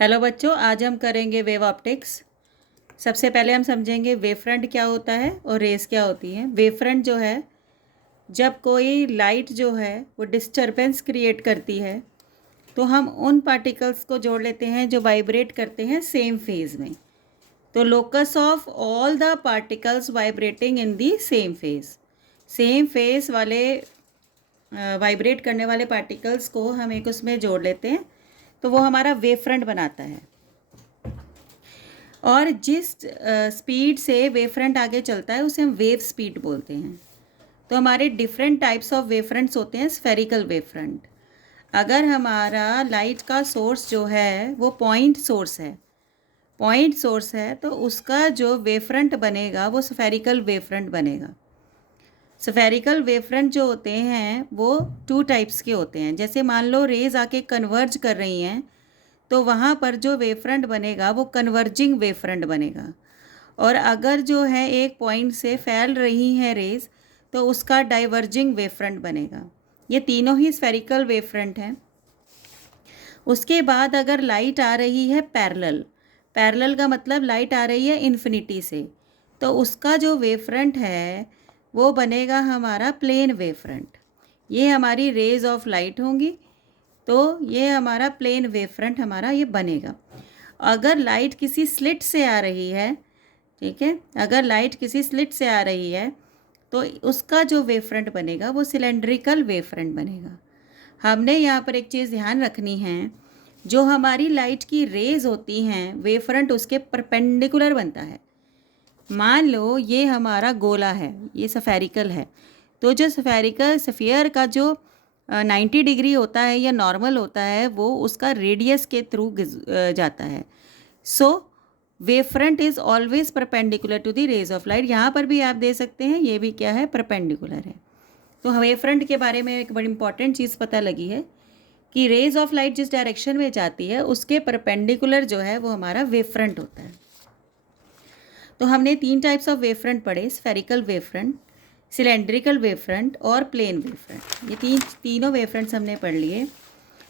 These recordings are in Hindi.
हेलो बच्चों, आज हम करेंगे वेव ऑप्टिक्स। सबसे पहले हम समझेंगे वेव फ्रंट क्या होता है और रेस क्या होती है। वेव फ्रंट जो है, जब कोई लाइट जो है वो डिस्टरबेंस क्रिएट करती है तो हम उन पार्टिकल्स को जोड़ लेते हैं जो वाइब्रेट करते हैं सेम फेज़ में। तो locus of all the particles vibrating in the same face वाले वाइब्रेट करने वाले पार्टिकल्स को हम एक उसमें जोड़ लेते हैं, तो वो हमारा वेव फ्रंट बनाता है। और जिस स्पीड से वेव फ्रंट आगे चलता है उसे हम वेव स्पीड बोलते हैं। तो हमारे different types of wave fronts होते हैं। स्फेरिकल वेव फ्रंट, अगर हमारा लाइट का सोर्स जो है वो पॉइंट सोर्स है तो उसका जो वेव फ्रंट बनेगा वो स्फेरिकल वेव फ्रंट बनेगा। स्फेरिकल वेव फ्रंट जो होते हैं वो 2 टाइप्स के होते हैं। जैसे मान लो रेज आके कन्वर्ज कर रही हैं तो वहाँ पर जो वेव फ्रंट बनेगा वो कन्वर्जिंग वेव फ्रंट बनेगा। और अगर जो है एक पॉइंट से फैल रही हैं रेज तो उसका डाइवर्जिंग वेव फ्रंट बनेगा। ये तीनों ही स्फेरिकल वेव फ्रंट हैं। उसके बाद अगर लाइट आ रही है पैरेलल का मतलब लाइट आ रही है इन्फिनिटी से, तो उसका जो वेव फ्रंट है वो बनेगा हमारा प्लेन वेव फ्रंट। ये हमारी रेज ऑफ लाइट होंगी, तो ये हमारा प्लेन वेव फ्रंट हमारा ये बनेगा। अगर लाइट किसी स्लिट से आ रही है, ठीक है, अगर लाइट किसी स्लिट से आ रही है तो उसका जो वेव फ्रंट बनेगा वो सिलेंड्रिकल वेव फ्रंट बनेगा। हमने यहाँ पर एक चीज़ ध्यान रखनी है, जो हमारी लाइट की रेज होती हैं वेव फ्रंट उसके परपेंडिकुलर बनता है। मान लो ये हमारा गोला है, ये स्फेरिकल है, तो जो स्फेरिकल स्फीयर का जो 90 डिग्री होता है या नॉर्मल होता है वो उसका रेडियस के थ्रू जाता है। So wave front is always perpendicular to the rays of light. यहाँ पर भी आप दे सकते हैं, ये भी क्या है, परपेंडिकुलर है। तो वेव फ्रंट के बारे में एक बड़ी इंपॉर्टेंट चीज़ पता लगी है कि रेज ऑफ लाइट जिस डायरेक्शन में जाती है उसके परपेंडिकुलर जो है वो हमारा वेव फ्रंट होता है। तो हमने 3 टाइप्स ऑफ वेव फ्रंट पढ़े, spherical wave front, cylindrical wave front और प्लेन वेव फ्रंट। ये तीनों वेव फ्रंट्स हमने पढ़ लिए।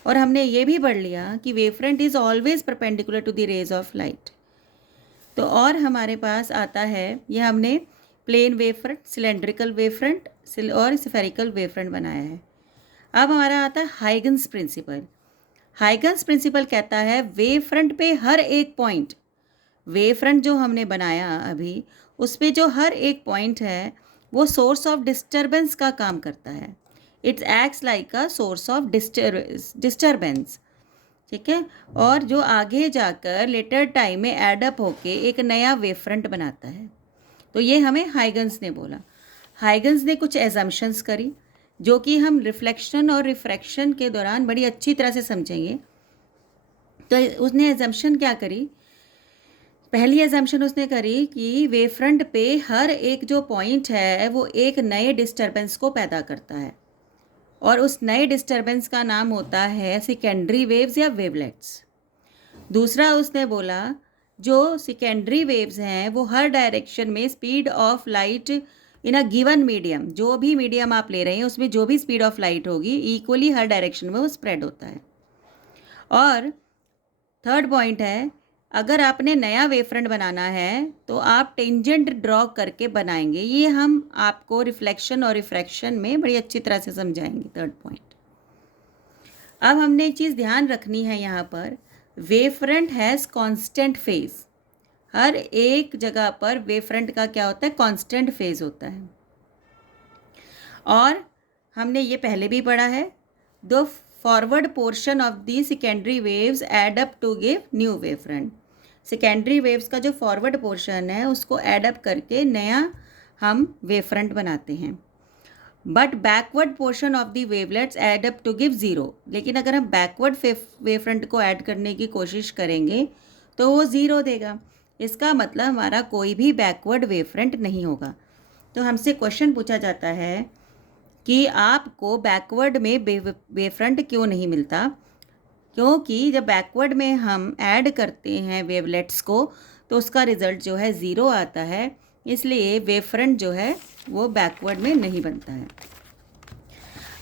और हमने ये भी पढ़ लिया कि wave front is always perpendicular to the rays of light. तो और हमारे पास आता है, ये हमने plane wave front, cylindrical wave front और स्फेरिकल वेव फ्रंट बनाया है। अब हमारा आता है हाइगन्स प्रिंसिपल। हाइगन्स प्रिंसिपल कहता है वेव फ्रंट पे हर एक पॉइंट, वेव फ्रंट जो हमने बनाया अभी उस पे जो हर एक पॉइंट है वो सोर्स ऑफ डिस्टर्बेंस का काम करता है। It's acts like a source of disturbance, ठीक है, और जो आगे जाकर लेटर टाइम में एडअप होके एक नया वेव फ्रंट बनाता है। तो ये हमें हाइगन्स ने बोला। हाइगन्स ने कुछ एजम्पशंस करी जो कि हम रिफ्लेक्शन और रिफ्रैक्शन के दौरान बड़ी अच्छी तरह से समझेंगे। तो उसने एजम्पशन क्या करी, पहली एजम्पशन उसने करी कि वेव फ्रंट पे हर एक जो पॉइंट है वो एक नए डिस्टर्बेंस को पैदा करता है और उस नए डिस्टर्बेंस का नाम होता है सेकेंडरी वेव्स या वेवलेट्स। दूसरा उसने बोला जो सेकेंडरी वेव्स हैं वो हर डायरेक्शन में speed of light in a given medium, जो भी मीडियम आप ले रहे हैं उसमें जो भी स्पीड ऑफ लाइट होगी इक्वली हर डायरेक्शन में वो स्प्रेड होता है। और थर्ड पॉइंट है, अगर आपने नया वेव फ्रंट बनाना है तो आप टेंजेंट ड्रॉ करके बनाएंगे। ये हम आपको रिफ्लेक्शन और रिफ्रैक्शन में बड़ी अच्छी तरह से समझाएंगे। Third point. अब हमने एक चीज़ ध्यान रखनी है यहाँ पर, wave front has constant phase. हर एक जगह पर वेव फ्रंट का क्या होता है, कांस्टेंट फेज होता है। और हमने ये पहले भी पढ़ा है, the forward portion of the secondary waves add up to give new wave front. Secondary waves का जो फॉरवर्ड पोर्शन है उसको एड अप करके नया हम वेव फ्रंट बनाते हैं। But backward portion of the wavelets add up to give zero. लेकिन अगर हम बैकवर्ड वेव फ्रंट को ऐड करने की कोशिश करेंगे तो वो ज़ीरो देगा। इसका मतलब हमारा कोई भी बैकवर्ड वेव फ्रंट नहीं होगा। तो हमसे क्वेश्चन पूछा जाता है कि आपको बैकवर्ड में वेव फ्रंट क्यों नहीं मिलता, क्योंकि जब बैकवर्ड में हम ऐड करते हैं वेवलेट्स को तो उसका रिज़ल्ट जो है ज़ीरो आता है, इसलिए वेव फ्रंट जो है वो बैकवर्ड में नहीं बनता है।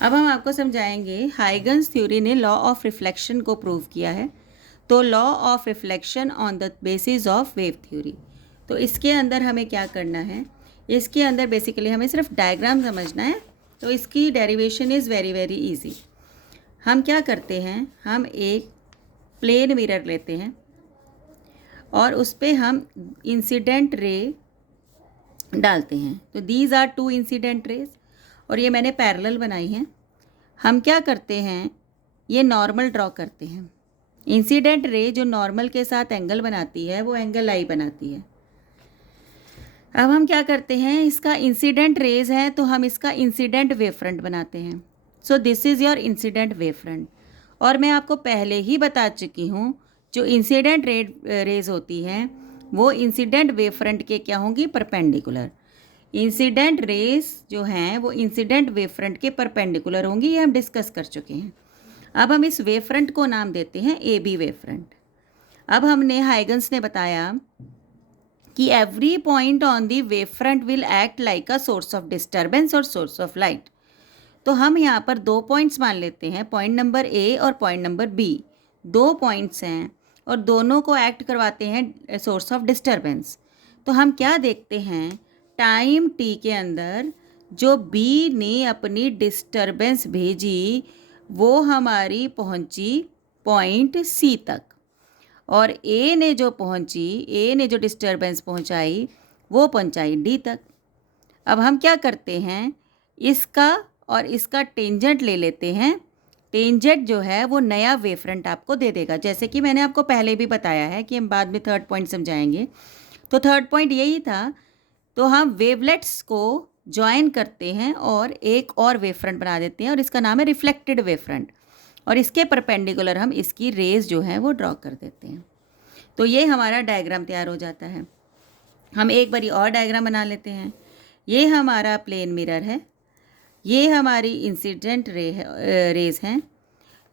अब हम आपको समझाएंगे, हाइगन्स थ्योरी ने लॉ ऑफ रिफ्लेक्शन को प्रूव किया है। तो law of reflection on the basis of wave theory. तो इसके अंदर हमें क्या करना है, इसके अंदर बेसिकली हमें सिर्फ डायग्राम समझना है। तो इसकी derivation is very very easy. हम क्या करते हैं, हम एक प्लेन मिरर लेते हैं और उस पर हम इंसिडेंट रे डालते हैं। तो दीज आर 2 इंसिडेंट रेज और ये मैंने पैरेलल बनाई हैं। हम क्या करते हैं, ये नॉर्मल ड्रॉ करते हैं। इंसिडेंट रे जो नॉर्मल के साथ एंगल बनाती है वो एंगल आई बनाती है। अब हम क्या करते हैं, इसका इंसिडेंट रेज है तो हम इसका इंसिडेंट वेव फ्रंट बनाते हैं। So this is your incident wave front. और मैं आपको पहले ही बता चुकी हूँ, जो इंसिडेंट रेज होती हैं वो इंसिडेंट वेव फ्रंट के क्या होंगी, परपेंडिकुलर। इंसिडेंट रेज जो हैं वो इंसिडेंट वेव फ्रंट के परपेंडिकुलर होंगी, ये हम डिस्कस कर चुके हैं। अब हम इस वेव फ्रंट को नाम देते हैं ए बी वेव फ्रंट। अब हमने हाइगन्स ने बताया कि every point on the wave front will act like a source of disturbance और सोर्स ऑफ लाइट। तो हम यहाँ पर 2 पॉइंट्स मान लेते हैं, पॉइंट नंबर ए और पॉइंट नंबर बी। 2 पॉइंट्स हैं और दोनों को एक्ट करवाते हैं सोर्स ऑफ डिस्टर्बेंस। तो हम क्या देखते हैं, टाइम टी के अंदर जो बी ने अपनी डिस्टर्बेंस भेजी वो हमारी पहुंची पॉइंट सी तक, और ए ने जो डिस्टर्बेंस पहुंचाई वो पहुंचाई डी तक। अब हम क्या करते हैं, इसका और इसका टेंजेंट ले लेते हैं। टेंजेंट जो है वो नया वेव फ्रंट आपको दे देगा, जैसे कि मैंने आपको पहले भी बताया है कि हम बाद में थर्ड पॉइंट समझाएंगे। तो थर्ड पॉइंट यही था। तो हम वेवलेट्स को ज्वाइन करते हैं और एक और वेव फ्रंट बना देते हैं और इसका नाम है रिफ्लेक्टेड वेव फ्रंट, और इसके परपेंडिकुलर हम इसकी रेज जो है वो ड्रॉ कर देते हैं। तो ये हमारा डायग्राम तैयार हो जाता है। हम एक बारी और डायग्राम बना लेते हैं। ये हमारा प्लेन मिरर है, ये हमारी इंसिडेंट रेज हैं,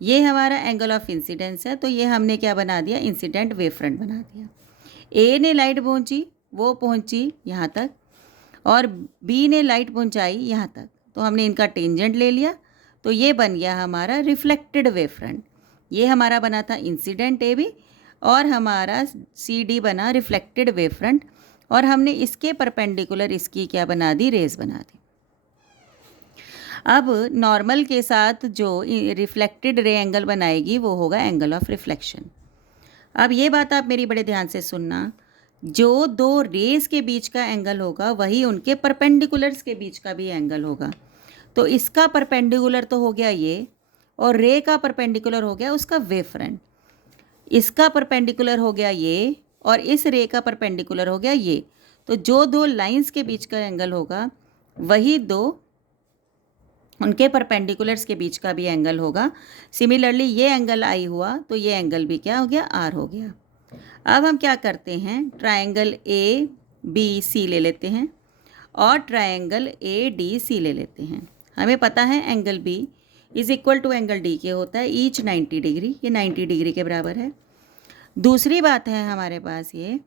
ये हमारा एंगल ऑफ इंसिडेंस है। तो ये हमने क्या बना दिया, इंसिडेंट वेव फ्रंट बना दिया। ए ने लाइट पहुंची, वो पहुंची यहाँ तक, और बी ने लाइट पहुंचाई यहाँ तक। तो हमने इनका टेंजेंट ले लिया, तो ये बन गया हमारा रिफ्लेक्टेड वेव फ्रंट। ये हमारा बना था इंसिडेंट ए बी, और हमारा सी डी बना रिफ्लेक्टेड वेव फ्रंट, और हमने इसके परपेंडिकुलर इसकी क्या बना दी, रेज बना दी। अब नॉर्मल के साथ जो रिफ्लेक्टेड रे एंगल बनाएगी वो होगा एंगल ऑफ रिफ्लेक्शन। अब ये बात आप मेरी बड़े ध्यान से सुनना, जो 2 रेज के बीच का एंगल होगा वही उनके परपेंडिकुलर्स के बीच का भी एंगल होगा। तो इसका परपेंडिकुलर तो हो गया ये, और रे का परपेंडिकुलर हो गया उसका वेव फ्रंट। इसका परपेंडिकुलर हो गया ये, और इस रे का परपेंडिकुलर हो गया ये। तो जो 2 लाइंस के बीच का एंगल होगा वही 2 उनके परपेंडिकुलर्स के बीच का भी एंगल होगा। सिमिलरली ये एंगल आई हुआ तो ये एंगल भी क्या हो गया, आर हो गया। अब हम क्या करते हैं, ट्रायंगल ए बी सी ले लेते हैं और ट्रायंगल ए डी सी ले लेते हैं। हमें पता है angle B is equal to angle D के होता है, ईच 90 डिग्री, ये 90 डिग्री के बराबर है। दूसरी बात है हमारे पास ये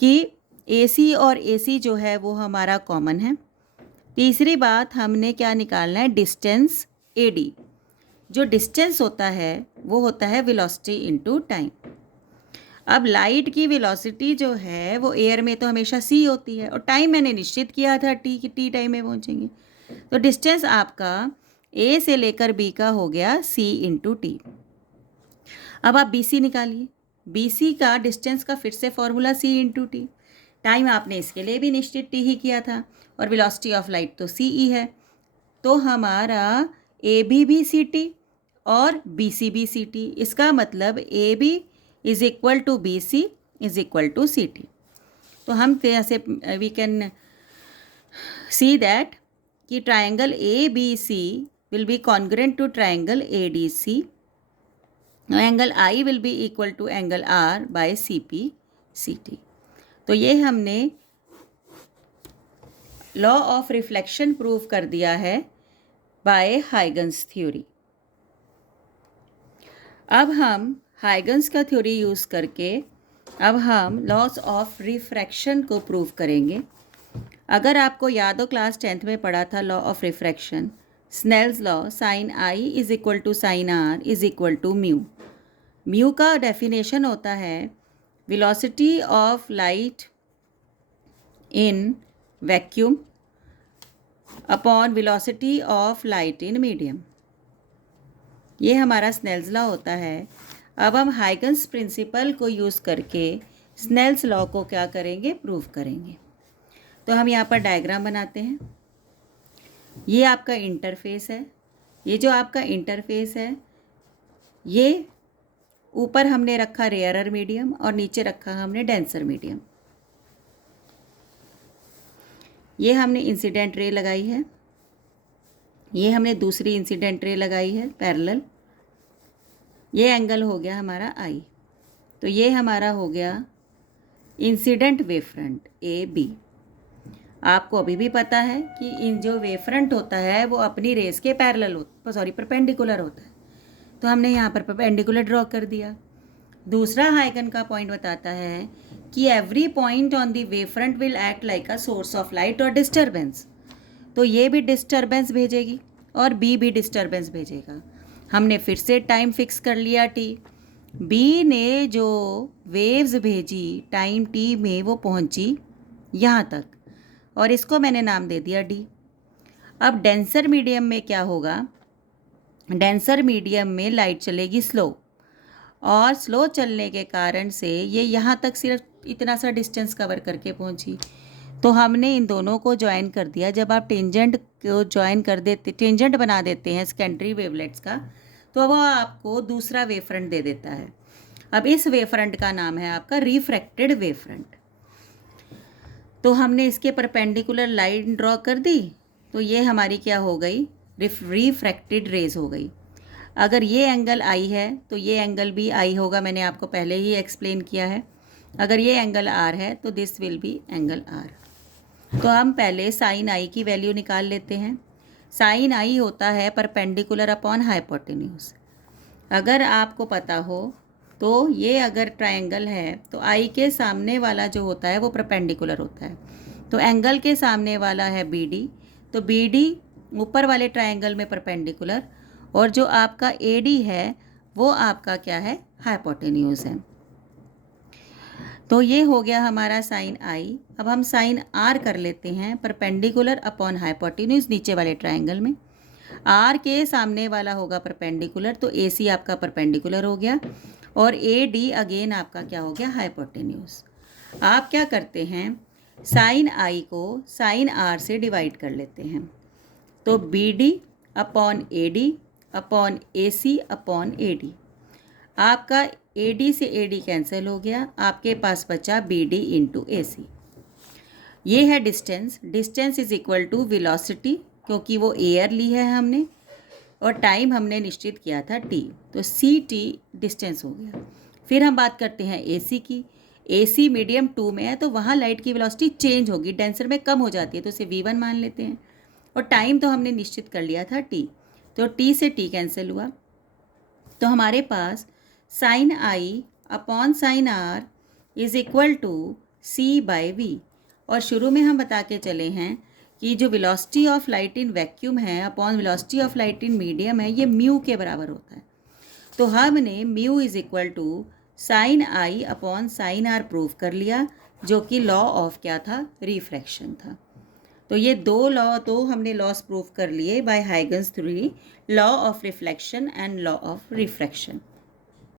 कि ए सी और ए सी जो है वो हमारा कॉमन है। तीसरी बात हमने क्या निकालना है, डिस्टेंस ए डी। जो डिस्टेंस होता है वो होता है वेलोसिटी इनटू टाइम। अब लाइट की वेलोसिटी जो है वो एयर में तो हमेशा सी होती है, और टाइम मैंने निश्चित किया था टी की, टी टाइम में पहुंचेंगे। तो डिस्टेंस आपका ए से लेकर बी का हो गया सी इंटू टी। अब आप बी सी निकालिए। बी सी का डिस्टेंस का फिर से formula C into T. Time आपने इसके लिए भी निश्चित टी ही किया था, और वेलोसिटी ऑफ लाइट तो सी ई है। तो हमारा ए बी भी सी टी और बी सी भी सी टी। इसका मतलब A B is equal to B C is equal to C T. तो हम कैसे वी कैन सी दैट कि triangle A B C will be congruent to triangle A D C. Angle I will be equal to angle R by C P C T. तो ये हमने लॉ ऑफ रिफ्लेक्शन प्रूव कर दिया है बाय हाइगन्स थ्योरी। अब हम हाइगन्स का थ्योरी यूज़ करके अब हम लॉस ऑफ रिफ्रैक्शन को प्रूव करेंगे। अगर आपको याद हो, क्लास 10th में पढ़ा था law of refraction, Snell's law, sine I is equal to sine are is equal to mu. Mu का डेफिनेशन होता है velocity of light in vacuum upon velocity of light in medium. ये हमारा स्नेल्स लॉ होता है। अब हम हाइगन्स प्रिंसिपल को यूज़ करके स्नेल्स लॉ को क्या करेंगे, प्रूव करेंगे। तो हम यहाँ पर डायग्राम बनाते हैं। ये आपका इंटरफेस है। ये जो आपका इंटरफेस है, ये ऊपर हमने रखा रेयरर मीडियम और नीचे रखा हमने डेंसर मीडियम। ये हमने इंसिडेंट रे लगाई है, ये हमने दूसरी इंसिडेंट रे लगाई है पैरेलल। ये एंगल हो गया हमारा आई। तो ये हमारा हो गया incident wave front A B. आपको अभी भी पता है कि इन जो वेव फ्रंट होता है वो अपनी रेस के पैरेलल परपेंडिकुलर होता है। तो हमने यहाँ पर परपेंडिकुलर ड्रॉ कर दिया। दूसरा हाइगन का पॉइंट बताता है कि every point on the wave front will act like a source of light और डिस्टर्बेंस। तो ये भी डिस्टर्बेंस भेजेगी और बी भी डिस्टर्बेंस भेजेगा। हमने फिर से टाइम फिक्स कर लिया टी। बी ने जो वेव्स भेजी टाइम टी में वो पहुंची यहाँ तक और इसको मैंने नाम दे दिया डी। अब डेंसर मीडियम में क्या होगा, डेंसर मीडियम में लाइट चलेगी स्लो और स्लो चलने के कारण से ये यहाँ तक सिर्फ इतना सा डिस्टेंस कवर करके पहुँची। तो हमने इन दोनों को ज्वाइन कर दिया। जब आप टेंजेंट को ज्वाइन कर देते, टेंजेंट बना देते हैं सेकेंडरी वेवलेट्स का, तो वह आपको दूसरा वेव फ्रंट दे देता है। अब इस वेव फ्रंट का नाम है आपका रिफ्रैक्टेड वेव फ्रंट। तो हमने इसके परपेंडिकुलर लाइन ड्रॉ कर दी, तो ये हमारी क्या हो गई, रिफ्रैक्टेड रेज हो गई। अगर ये एंगल आई है तो ये एंगल भी आई होगा, मैंने आपको पहले ही एक्सप्लेन किया है। अगर ये एंगल आर है तो this will be angle R. तो हम पहले साइन आई की वैल्यू निकाल लेते हैं। साइन आई होता है परपेंडिकुलर अपॉन हाइपोटेन्यूज। अगर आपको पता हो तो ये अगर ट्रायंगल है तो आई के सामने वाला जो होता है वो परपेंडिकुलर होता है। तो एंगल के सामने वाला है बी डी, तो बी डी ऊपर वाले ट्रायंगल में परपेंडिकुलर, और जो आपका ए डी है वो आपका क्या है, हाइपोटेन्यूज है। तो ये हो गया हमारा साइन आई। अब हम साइन आर कर लेते हैं परपेंडिकुलर अपॉन हाइपोटेन्यूज नीचे वाले ट्रायंगल में। आर के सामने वाला होगा परपेंडिकुलर, तो ए सी आपका परपेंडिकुलर हो गया और ए डी अगेन आपका क्या हो गया, हाइपोटेन्यूज। आप क्या करते हैं, साइन आई को साइन आर से डिवाइड कर लेते हैं। तो B D upon A D upon A C upon A D. आपका ए डी से ए डी कैंसिल हो गया, आपके पास बचा B D into A C. ये है distance. Distance is equal to velocity, क्योंकि वो एयर ली है हमने और टाइम हमने निश्चित किया था टी, तो सी टी डिस्टेंस हो गया। फिर हम बात करते हैं ए सी की। ए सी मीडियम 2 में है तो वहाँ लाइट की वेलोसिटी चेंज होगी, डेंसर में कम हो जाती है, तो इसे V1 मान लेते हैं। और टाइम तो हमने निश्चित कर लिया था टी, तो टी से टी कैंसिल हुआ। तो हमारे पास sine i upon sine are is equal to c by v. और शुरू में हम बता के चले हैं कि जो velocity of light in vacuum है upon velocity of light in medium है, ये म्यू के बराबर होता है। तो हमने mu is equal to sine i upon sine r prove कर लिया, जो कि लॉ ऑफ क्या था, रिफ्रैक्शन था। तो ये दो लॉ तो हमने लॉस प्रूव कर लिए by Huygens theory, law of reflection and law of refraction.